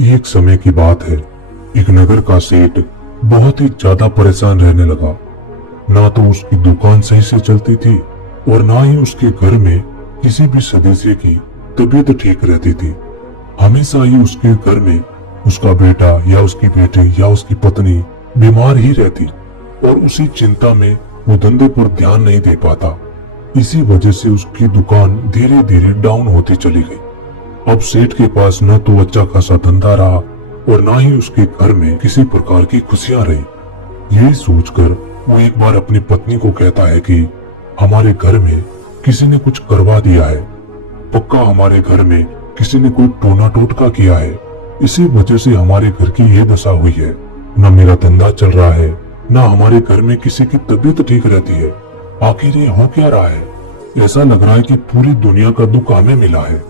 एक समय की बात है। एक नगर का सेठ बहुत ही ज्यादा परेशान रहने लगा। ना तो उसकी दुकान सही से चलती थी और ना ही उसके घर में किसी भी सदस्य की तबीयत ठीक रहती थी। हमेशा ही उसके घर में उसका बेटा या उसकी बेटी या उसकी पत्नी बीमार ही रहती और उसी चिंता में वो धंधे पर ध्यान नहीं दे पाता। इसी वजह से उसकी दुकान धीरे धीरे डाउन होती चली गई। अब सेठ के पास न तो अच्छा खासा धंधा रहा और ना ही उसके घर में किसी प्रकार की खुशियां रही। यही सोचकर वो एक बार अपनी पत्नी को कहता है कि हमारे घर में किसी ने कुछ करवा दिया है। पक्का हमारे घर में किसी ने कोई टोना टोटका किया है। इसी वजह से हमारे घर की ये दशा हुई है। न मेरा धंधा चल रहा है, न हमारे घर में किसी की तबीयत ठीक रहती है। आखिर ये हो क्या रहा है? ऐसा लग रहा है कि पूरी दुनिया का दुख हमें मिला है।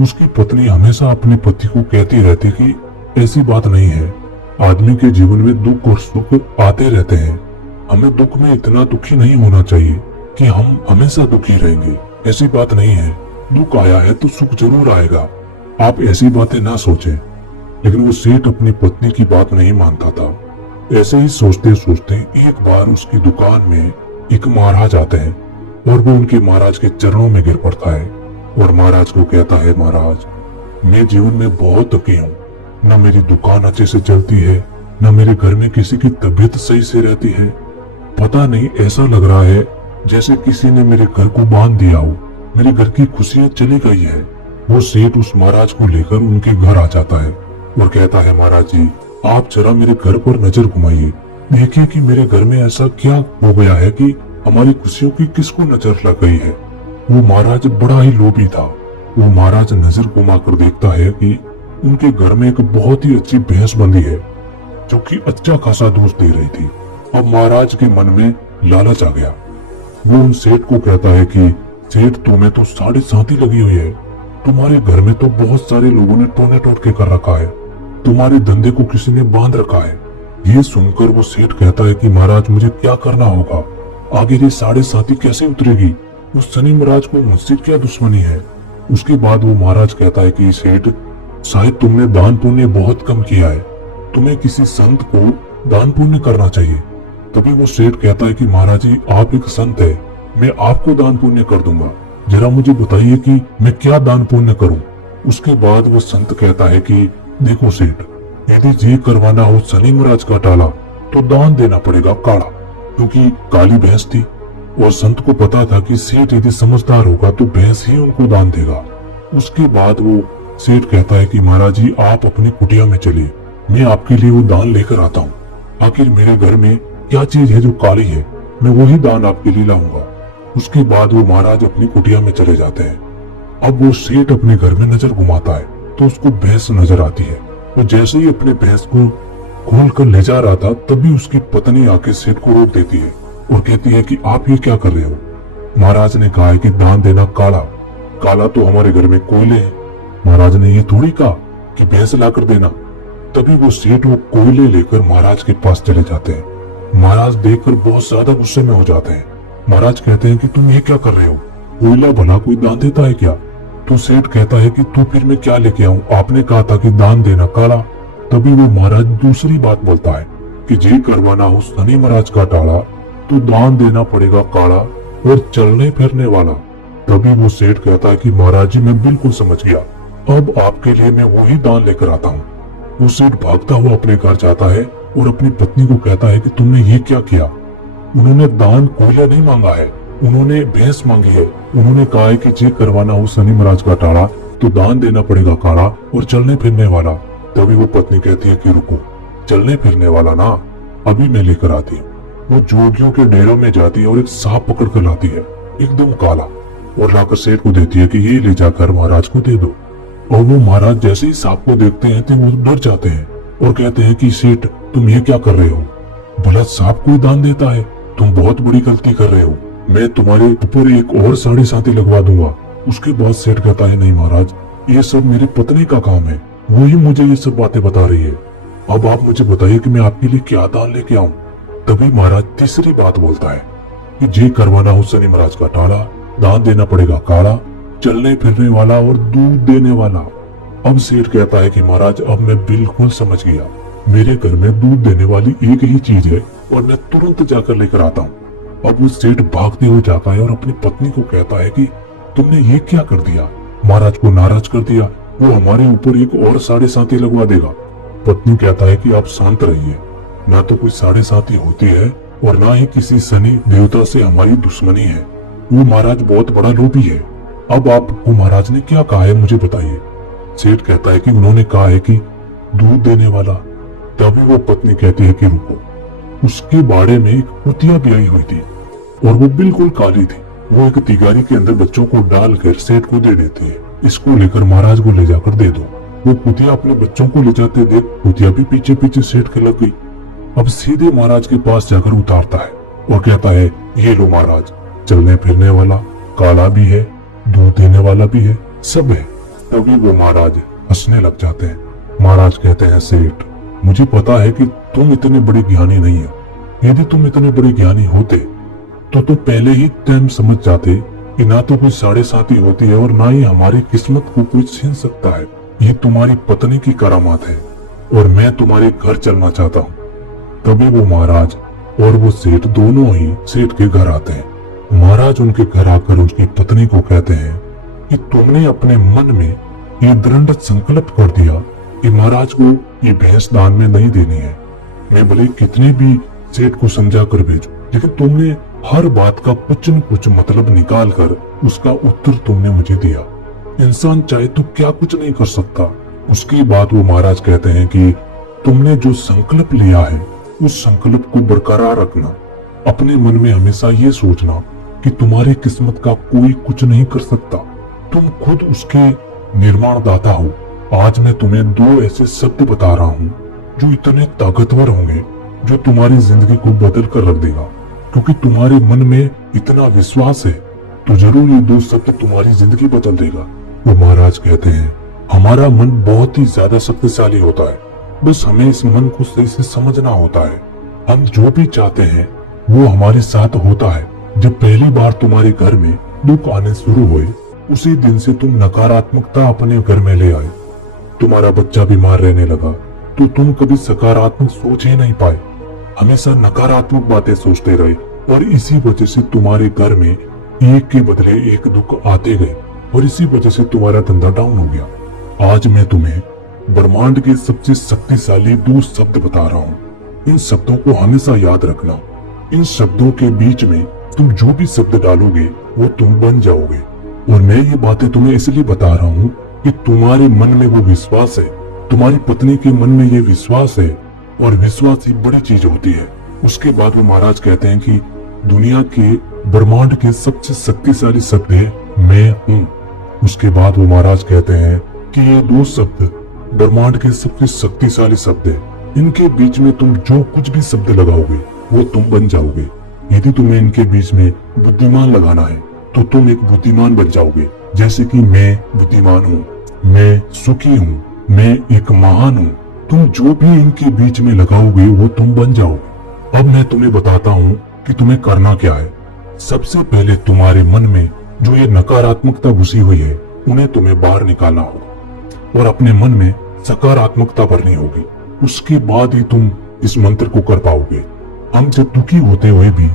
उसकी पत्नी हमेशा अपने पति को कहती रहती कि ऐसी बात नहीं है। आदमी के जीवन में दुख और सुख आते रहते हैं। हमें दुख में इतना दुखी नहीं होना चाहिए कि हम हमेशा दुखी रहेंगे। ऐसी बात नहीं है। दुख आया है तो सुख जरूर आएगा। आप ऐसी बातें ना सोचें। लेकिन वो सेठ अपनी पत्नी की बात नहीं मानता था। ऐसे ही सोचते सोचते एक बार उसकी दुकान में एक महाराज आते हैं और वो उनके महाराज के चरणों में गिर पड़ता है और महाराज को कहता है, महाराज मैं जीवन में बहुत दुखी हूँ। न मेरी दुकान अच्छे से चलती है, न मेरे घर में किसी की तबीयत सही से रहती है। पता नहीं, ऐसा लग रहा है जैसे किसी ने मेरे घर को बांध दिया हो। मेरे घर की खुशियां चली गई है। वो सेठ उस महाराज को लेकर उनके घर आ जाता है और कहता है, महाराज जी आप जरा मेरे घर पर नजर घुमाइए। देखिए कि मेरे घर में ऐसा क्या हो गया है कि हमारी खुशियों की किसको नजर लग गई है। वो महाराज बड़ा ही लोभी था। वो महाराज नजर घुमाकर देखता है कि उनके घर में एक बहुत ही अच्छी भैंस बंधी है जो कि अच्छा खासा दूध दे रही थी। अब महाराज के मन में लालच आ गया। वो उन सेठ को कहता है कि सेठ तुम्हें तो 7.5 लगी हुई है। तुम्हारे घर में तो बहुत सारे लोगों ने टोने टोटके कर रखा है। तुम्हारे धंधे को किसी ने बांध रखा है। ये सुनकर वो सेठ कहता है कि महाराज मुझे क्या करना होगा? आगे ये 7.5 कैसे उतरेगी? उस शनि महाराज को मुझसे क्या दुश्मनी है? उसके बाद वो महाराज कहता है कि सेठ शायद तुमने दान पुण्य बहुत कम किया है। तुम्हें किसी संत को दान पुण्य करना चाहिए। तभी वो सेठ कहता है कि महाराज जी आप एक संत है, मैं आपको दान पुण्य कर दूंगा। जरा मुझे बताइए कि मैं क्या दान पुण्य करूं? उसके बाद वो संत कहता है कि देखो सेठ, यदि जी करवाना हो शनि महाराज का टाला तो दान देना पड़ेगा काला, क्योंकि काली भैंस थी और संत को पता था कि सेठ यदि समझदार होगा तो भैंस ही उनको दान देगा। उसके बाद वो सेठ कहता है कि महाराज जी आप अपनी कुटिया में चलिए, मैं आपके लिए वो दान लेकर आता हूँ। आखिर मेरे घर में क्या चीज है जो काली है, मैं वही दान आपके लिए लाऊंगा। उसके बाद वो महाराज अपनी कुटिया में चले जाते हैं। अब वो सेठ अपने घर में नजर घुमाता है तो उसको भैंस नजर आती है। वो जैसे ही अपने भैंस को खोल कर ले जा रहा था तभी उसकी पत्नी आके सेठ को रोक देती है और कहती है कि आप ये क्या कर रहे हो? महाराज ने कहा है कि दान देना काला, काला तो हमारे घर में कोयले हैं। महाराज ने ये थोड़ी कहा कि भैंस ला कर देना। तभी वो सेठ वो कोयले लेकर महाराज के पास चले जाते हैं। महाराज देखकर बहुत ज्यादा गुस्से में हो जाते हैं। महाराज कहते हैं कि तुम ये क्या कर रहे हो? कोयला भला कोई दान देता है क्या? तो सेठ कहता है कि तू फिर मैं क्या लेके आऊं? आपने कहा था कि दान देना काला। तभी वो महाराज दूसरी बात बोलता है कि जी करवाना हो शनि महाराज का टाला तो दान देना पड़ेगा काला और चलने फिरने वाला। तभी वो सेठ कहता है कि महाराज जी मैं बिल्कुल समझ गया, अब आपके लिए मैं वही दान लेकर आता हूँ। वो सेठ भागता हुआ अपने घर जाता है और अपनी पत्नी को कहता है कि तुमने ये क्या किया? उन्होंने दान कोयला नहीं मांगा है, उन्होंने भैंस मांगी है। उन्होंने कहा है कि जे करवाना हो शनि महाराज का टाड़ा तो दान देना पड़ेगा काला और चलने फिरने वाला। तभी वो पत्नी कहती है कि रुको, चलने फिरने वाला ना अभी मैं लेकर आती हूँ। वो जोगियों के डेरों में जाती है और एक सांप पकड़ कर लाती है एकदम काला और लाकर सेठ को देती है कि ये ले जाकर महाराज को दे दो। और वो महाराज जैसे ही सांप को देखते हैं तो वो डर जाते हैं और कहते हैं कि सेठ तुम ये क्या कर रहे हो? भला सांप को दान देता है? तुम बहुत बड़ी गलती कर रहे हो। मैं तुम्हारे ऊपर एक और 7.5 लगवा दूंगा। उसके बाद सेठ कहता है नहीं महाराज, ये सब मेरी पत्नी का काम है, वो ही मुझे ये सब बातें बता रही है। अब आप मुझे बताइए कि मैं आपके लिए क्या दान लेके आऊं? तभी महाराज तीसरी बात बोलता है कि जे करवाना हो शनि महाराज का टाला, दान देना पड़ेगा काला, चलने फिरने वाला और दूध देने वाला। अब सेठ कहता है कि महाराज अब मैं बिल्कुल समझ गया, मेरे घर में दूध देने वाली एक ही चीज है और मैं तुरंत जाकर लेकर आता हूँ। अब वो सेठ भागते हुए जाता है और अपनी पत्नी को कहता है कि तुमने ये क्या कर दिया, महाराज को नाराज कर दिया, वो हमारे ऊपर एक और साढ़े साथी लगवा देगा। पत्नी कहता है कि आप शांत रहिए, ना तो कोई साढ़े साथी होती है और ना ही किसी शनि देवता से हमारी दुश्मनी है। वो महाराज बहुत बड़ा लोभी है। अब आपको महाराज ने क्या कहा है मुझे बताइए। सेठ कहता है कि उन्होंने कहा है कि दूध देने वाला। तभी वो पत्नी कहती है कि रुको, उसके बाड़े में एक कुतिया ब्याई हुई थी और वो बिल्कुल काली थी। वो एक तिगारी के अंदर बच्चों को डालकर सेठ को दे देती है, इसको लेकर महाराज को ले जाकर दे दो। वो कुतिया अपने बच्चों को ले जाते देख कुतिया भी पीछे पीछे सेठ के लग गई। अब सीधे महाराज के पास जाकर उतारता है और कहता है, ये लो महाराज, चलने फिरने वाला, काला भी है, दूध देने वाला भी है, सब है। तभी वो महाराज हंसने लग जाते हैं। महाराज कहते हैं, सेठ मुझे पता है कि तुम इतने बड़े ज्ञानी नहीं हो। यदि तुम इतने बड़े ज्ञानी होते तो तुम पहले ही टाइम समझ जाते कि ना तो कोई साढ़े साथी होती है और ना ही हमारी किस्मत को कोई छीन सकता है। ये तुम्हारी पत्नी की करामात है और मैं तुम्हारे घर चलना चाहता हूँ। तभी वो महाराज और वो सेठ दोनों ही सेठ के घर आते हैं। महाराज उनके घर आकर उसकी पत्नी को कहते हैं कि तुमने अपने मन में ये दृढ़ संकल्प कर दिया कि महाराज को ये भैंस दान में नहीं देनी है। मैं भले कितने भी सेठ को समझा कर भेजू, लेकिन तुमने हर बात का कुछ न कुछ मतलब निकाल कर उसका उत्तर तुमने मुझे दिया। इंसान चाहे तो क्या कुछ नहीं कर सकता। उसकी बात वो महाराज कहते हैं कि तुमने जो संकल्प लिया है उस संकल्प को बरकरार रखना। अपने मन में हमेशा ये सोचना कि तुम्हारी किस्मत का कोई कुछ नहीं कर सकता, तुम खुद उसके निर्माण दाता हो। आज मैं तुम्हें दो ऐसे शब्द बता रहा हूँ जो इतने ताकतवर होंगे जो तुम्हारी जिंदगी को बदल कर रख देगा। क्योंकि तुम्हारे मन में इतना विश्वास है तो जरूर ये दो शब्द तुम्हारी जिंदगी बदल देगा। वो महाराज कहते हैं, हमारा मन बहुत ही ज्यादा शक्तिशाली होता है, बस हमें इस मन को सही से समझना होता है। हम जो भी चाहते हैं वो हमारे साथ होता है। जब पहली बार तुम्हारे घर में दुख आने शुरू हुए उसी दिन से तुम नकारात्मकता अपने घर में ले आए। तुम्हारा बच्चा बीमार रहने लगा तो तुम कभी सकारात्मक सोच ही नहीं पाए, हमेशा नकारात्मक बातें सोचते रहे और इसी वजह से तुम्हारे घर में एक के बदले एक दुख आते गए और इसी वजह से तुम्हारा धंधा डाउन हो गया। आज मैं तुम्हें ब्रह्मांड के सबसे शक्तिशाली दो शब्द बता रहा हूँ। इन शब्दों को हमेशा याद रखना। इन शब्दों के बीच में तुम जो भी शब्द डालोगे वो तुम बन जाओगे। और मैं ये बातें तुम्हें इसलिए बता रहा हूँ कि तुम्हारे मन में वो विश्वास है, तुम्हारी पत्नी के मन में ये विश्वास है और विश्वास ही बड़ी चीज होती है। उसके बाद वो महाराज कहते हैं कि दुनिया के ब्रह्मांड के सबसे शक्तिशाली शब्द है मैं हूँ। उसके बाद वो महाराज कहते हैं कि ये दो शब्द ब्रह्मांड के सबसे शक्तिशाली शब्द है। इनके बीच में तुम जो कुछ भी शब्द लगाओगे वो तुम बन जाओगे। यदि तुम्हें इनके बीच में बुद्धिमान लगाना है तो तुम एक बुद्धिमान बन जाओगे। जैसे कि मैं बुद्धिमान हूँ, मैं सुखी हूँ, मैं एक महान हूँ। तुम जो भी इनके बीच में लगाओगे वो तुम बन जाओगे। अब मैं तुम्हें बताता हूँ कि तुम्हें करना क्या है। सबसे पहले तुम्हारे मन में जो ये नकारात्मकता घुसी हुई है उन्हें तुम्हें बाहर निकालना होगा और अपने मन में सकारात्मकता भरनी होगी। उसके बाद ही तुम इस मंत्र को कर पाओगे। हम जब दुखी होते हुए भी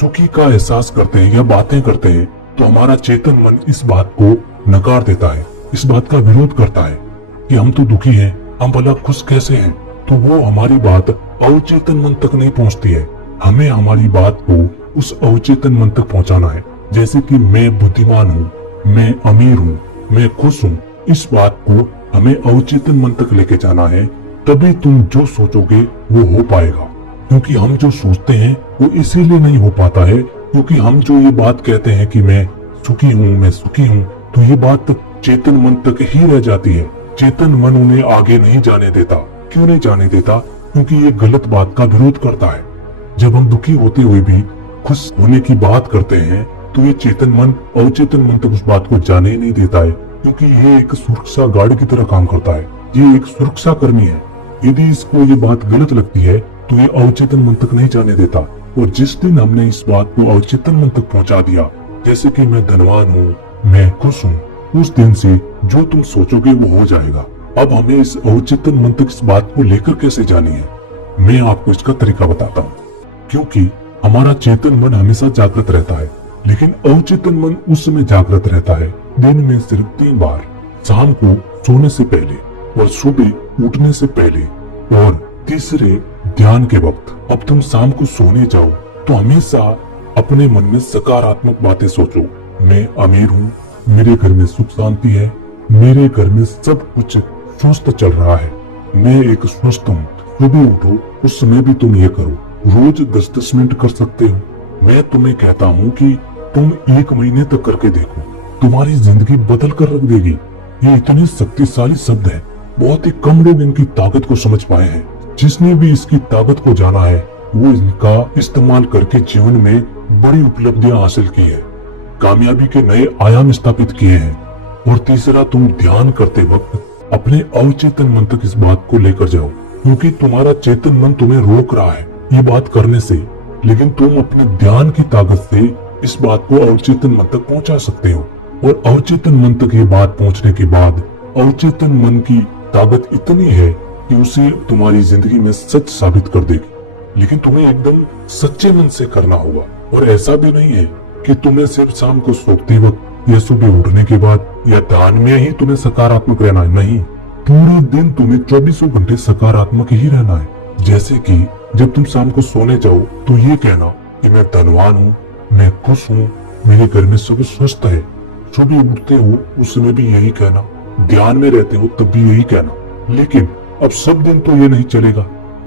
सुखी का एहसास करते हैं या बातें करते हैं तो हमारा चेतन मन इस बात को नकार देता है, इस बात का विरोध करता है कि हम तो दुखी हैं, हम भला खुश कैसे हैं। तो वो हमारी बात अवचेतन मन तक नहीं पहुंचती है। हमें हमारी बात को उस अवचेतन मन तक पहुंचाना है। जैसे कि मैं बुद्धिमान हूँ, मैं अमीर हूँ, मैं खुश हूँ। इस बात को हमें अवचेतन मन तक लेके जाना है, तभी तुम जो सोचोगे वो हो पाएगा। क्योंकि हम जो सोचते हैं वो इसीलिए नहीं हो पाता है क्योंकि हम जो ये बात कहते हैं कि मैं सुखी हूँ, मैं सुखी हूँ, तो ये बात चेतन मन तक ही रह जाती है। चेतन मन उन्हें आगे नहीं जाने देता। क्यों नहीं जाने देता? क्योंकि ये गलत बात का विरोध करता है। जब हम दुखी होते हुए भी खुश होने की बात करते हैं तो ये चेतन मन अवचेतन मन तक उस बात को जाने ही नहीं देता है, क्योंकि ये एक सुरक्षा गार्ड की तरह काम करता है। ये एक सुरक्षा कर्मी है। यदि इसको ये बात गलत लगती है तो ये अवचेतन मन तक नहीं जाने देता। और जिस दिन हमने इस बात को अवचेतन मन तक पहुंचा दिया, जैसे कि मैं धनवान हूँ, मैं खुश हूँ, उस दिन से जो तुम सोचोगे वो हो जाएगा। अब हमें इस अवचेतन मन तक इस बात को लेकर कैसे जानी है, मैं आपको इसका तरीका बताता हूँ। क्योंकि हमारा चेतन मन हमेशा जागृत रहता है, लेकिन अवचेतन मन उस समय जागृत रहता है दिन में सिर्फ 3 बार, शाम को सोने से पहले और सुबह उठने से पहले, और तीसरे ध्यान के वक्त। अब तुम शाम को सोने जाओ तो हमेशा अपने मन में सकारात्मक बातें सोचो। मैं अमीर हूँ, मेरे घर में सुख शांति है, मेरे घर में सब कुछ स्वस्थ चल रहा है, मैं एक स्वस्थ हूँ। सुबह उठो, उस समय भी तुम ये करो, रोज 10-10 मिनट कर सकते हो। मैं तुम्हें कहता हूँ कि तुम 1 महीने तक करके देखो, तुम्हारी जिंदगी बदल कर रख देगी। ये इतने शक्तिशाली शब्द है, बहुत ही कम लोग इनकी ताकत को समझ पाए हैं। जिसने भी इसकी ताकत को जाना है वो इनका इस्तेमाल करके जीवन में बड़ी उपलब्धियां हासिल की है, कामयाबी के नए आयाम स्थापित किए हैं। और तीसरा, तुम ध्यान करते वक्त अपने अवचेतन मन तक इस बात को लेकर जाओ, क्योंकि तुम्हारा चेतन मन तुम्हें रोक रहा है ये बात करने से, लेकिन तुम अपने ध्यान की ताकत से इस बात को अवचेतन मन तक पहुंचा सकते हो। और अवचेतन मन तक ये बात पहुंचने के बाद अवचेतन मन की ताकत इतनी है कि उसे तुम्हारी जिंदगी में सच साबित कर देगी। लेकिन तुम्हें एकदम सच्चे मन से करना होगा। और ऐसा भी नहीं है कि तुम्हें सिर्फ शाम को सोते वक्त या सुबह उठने के बाद या ध्यान में ही तुम्हें सकारात्मक रहना है, नहीं, पूरे दिन तुम्हें 24 घंटे सकारात्मक ही रहना है। जैसे कि जब तुम शाम को सोने जाओ तो ये कहना कि मैं धनवान हूँ, मैं खुश हूँ, मेरे घर में सब स्वस्थ है। सुबह उठते हो उस समय भी यही कहना, ध्यान में रहते हो तब भी यही कहना। लेकिन अब सब दिन तो ये नहीं चलेगा,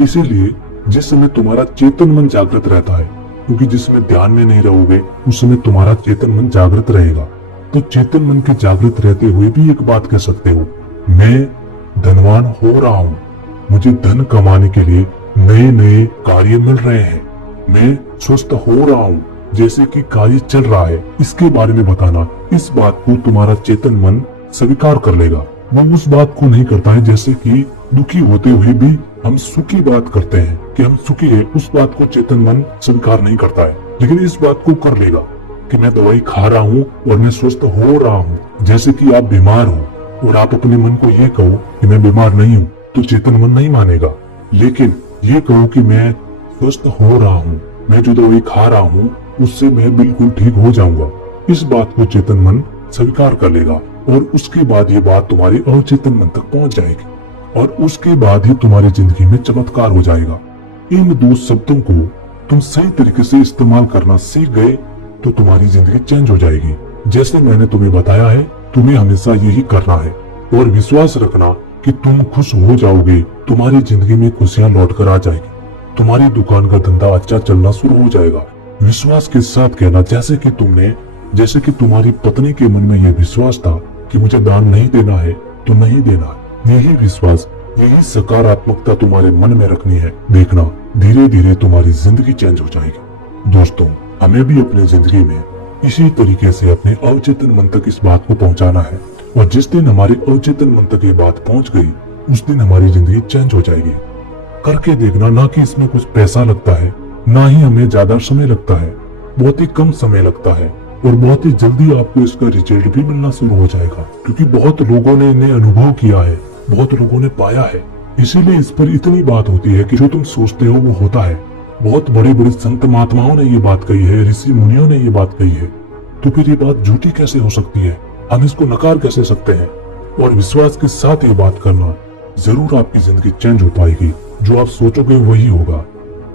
इसीलिए जिस समय तुम्हारा चेतन मन जागृत रहता है, क्योंकि जिस समय ध्यान में नहीं रहोगे उस समय तुम्हारा चेतन मन जागृत रहेगा, तो चेतन मन के जागृत रहते हुए भी एक बात कह सकते हो, मैं धनवान हो रहा हूँ, मुझे धन कमाने के लिए नए नए कार्य मिल रहे हैं, मैं स्वस्थ हो रहा हूँ, जैसे कि कार्य चल रहा है, इसके बारे में बताना। इस बात को तुम्हारा चेतन मन स्वीकार कर लेगा। वो उस बात को नहीं करता है जैसे कि दुखी होते हुए भी हम सुखी बात करते हैं कि हम सुखी है, उस बात को चेतन मन स्वीकार नहीं करता है। लेकिन इस बात को कर लेगा कि मैं दवाई खा रहा हूँ और मैं स्वस्थ हो रहा हूँ। जैसे कि आप बीमार हो और आप अपने मन को ये कहो कि मैं बीमार नहीं हूँ, तो चेतन मन नहीं मानेगा। लेकिन ये कहो कि मैं स्वस्थ हो रहा हूँ, मैं जो दवाई खा रहा हूँ उससे मैं बिल्कुल ठीक हो जाऊंगा, इस बात को चेतन मन स्वीकार कर लेगा। और उसके बाद ये बात तुम्हारे अवचेतन मन तक पहुंच जाएगी और उसके बाद ही तुम्हारी जिंदगी में चमत्कार हो जाएगा। इन 2 शब्दों को तुम सही तरीके से इस्तेमाल करना सीख गए तो तुम्हारी जिंदगी चेंज हो जाएगी। जैसे मैंने तुम्हें बताया है, तुम्हें हमेशा यही करना है और विश्वास रखना कि तुम खुश हो जाओगे, तुम्हारी जिंदगी में खुशियां लौट कर आ जाएगी, तुम्हारी दुकान का धंधा अच्छा चलना शुरू हो जाएगा। विश्वास के साथ कहना, जैसे कि तुम्हारी पत्नी के मन में यह विश्वास था कि मुझे दान नहीं देना है तो नहीं देना है। यही विश्वास, यही सकारात्मकता तुम्हारे मन में रखनी है। देखना धीरे धीरे तुम्हारी जिंदगी चेंज हो जाएगी। दोस्तों, हमें भी अपनी जिंदगी में इसी तरीके से अपने अवचेतन मन तक इस बात को पहुंचाना है और जिस दिन हमारे अवचेतन मन तक ये बात पहुंच गई उस दिन हमारी जिंदगी चेंज हो जाएगी। करके देखना, ना कि इसमें कुछ पैसा लगता है, ना ही हमें ज्यादा समय लगता है, बहुत ही कम समय लगता है और बहुत ही जल्दी आपको इसका रिजल्ट भी मिलना शुरू हो जाएगा, क्योंकि बहुत लोगों ने इन्हें अनुभव किया है, बहुत लोगों ने पाया है। इसीलिए इस पर इतनी बात होती है कि जो तुम सोचते हो वो होता है। बहुत बड़े बड़े संत महात्माओं ने ये बात कही है, ऋषि मुनियों ने ये बात कही है, तो फिर ये बात झूठी कैसे हो सकती है? हम इसको नकार कैसे सकते हैं? और विश्वास के साथ ये बात करना, जरूर आपकी जिंदगी चेंज हो पाएगी। जो आप सोचोगे वही होगा।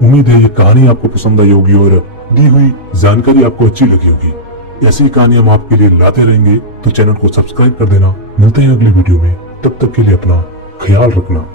उम्मीद है ये कहानी आपको पसंद आई होगी और दी हुई जानकारी आपको अच्छी लगी होगी। ऐसी कहानी हम आपके लिए लाते रहेंगे, तो चैनल को सब्सक्राइब कर देना। मिलते हैं अगली वीडियो में, तब तक के लिए अपना ख्याल रखना।